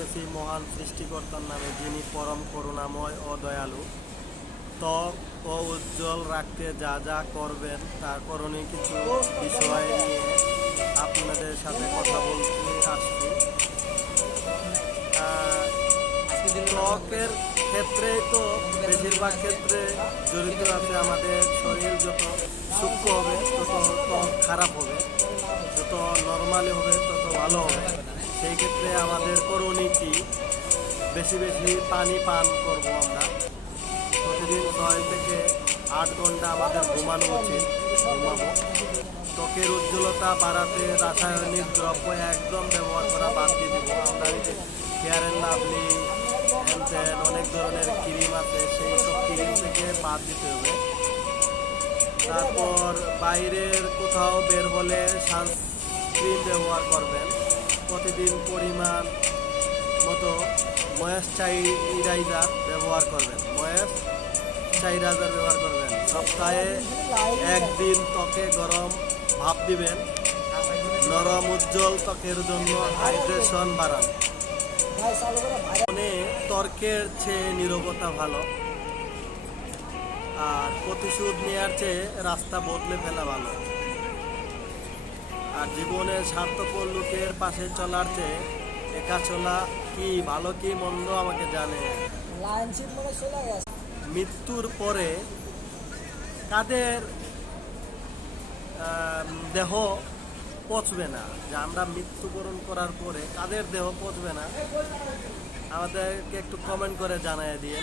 করিতেছি মহান সৃষ্টিকর্তার নামে, যিনি পরম করুণাময় ও দয়ালু। ত্বক ও উজ্জ্বল রাখতে যা যা করবেন তার করণীয় কিছু বিষয় নিয়ে আপনাদের সাথে কথা বলতে আসছি। ত্বকের ক্ষেত্রে তো বেশিরভাগ ক্ষেত্রে জড়িত আছে আমাদের শরীর। যত সূক্ষ্ম হবে তত ত্বক খারাপ হবে, যত নর্মালি হবে তত ভালো হবে। সেই ক্ষেত্রে আমাদের করণীয় কি? বেশি বেশি পানি পান করব আমরা। প্রতিদিন 6 থেকে 8 ঘন্টা আমাদের ঘুমানো উচিত, ঘুমাবো। ত্বকের উজ্জ্বলতা বাড়াতে রাসায়নিক দ্রব্য একদম ব্যবহার করা বাদ দিয়ে দেবো আমরা। ফেয়ার অ্যান্ড লাভলি হ্যান্ড অনেক ধরনের ক্রিম আছে, সেই সব ক্রিম থেকে বাদ দিতে হবে। তারপর বাইরের কোথাও বের হলে সানস্ক্রিন ব্যবহার করবেন। প্রতিদিন পরিমাণ মতো ময়েশ্চারাইজার ব্যবহার করবেন। সপ্তাহে একদিন ত্বকে গরম ভাপ দিবেন। নরম উজ্জ্বল ত্বকের জন্য হাইড্রেশন বাড়ান। মানে তর্কের চেয়ে নীরবতা ভালো, আর প্রতিশোধ নেওয়ার চেয়ে রাস্তা বদলে ফেলা ভালো। আর জীবনের স্বার্থপর লোকের পাশে চলার চেয়ে একা চলা কি ভালো কি মন্দ আমাকে জানে। মৃত্যুর পরে কাদের দেহ পচবে না? যে আমরা মৃত্যুবরণ করার পরে কাদের দেহ পচবে না, আমাদেরকে একটু কমেন্ট করে জানিয়ে দিন।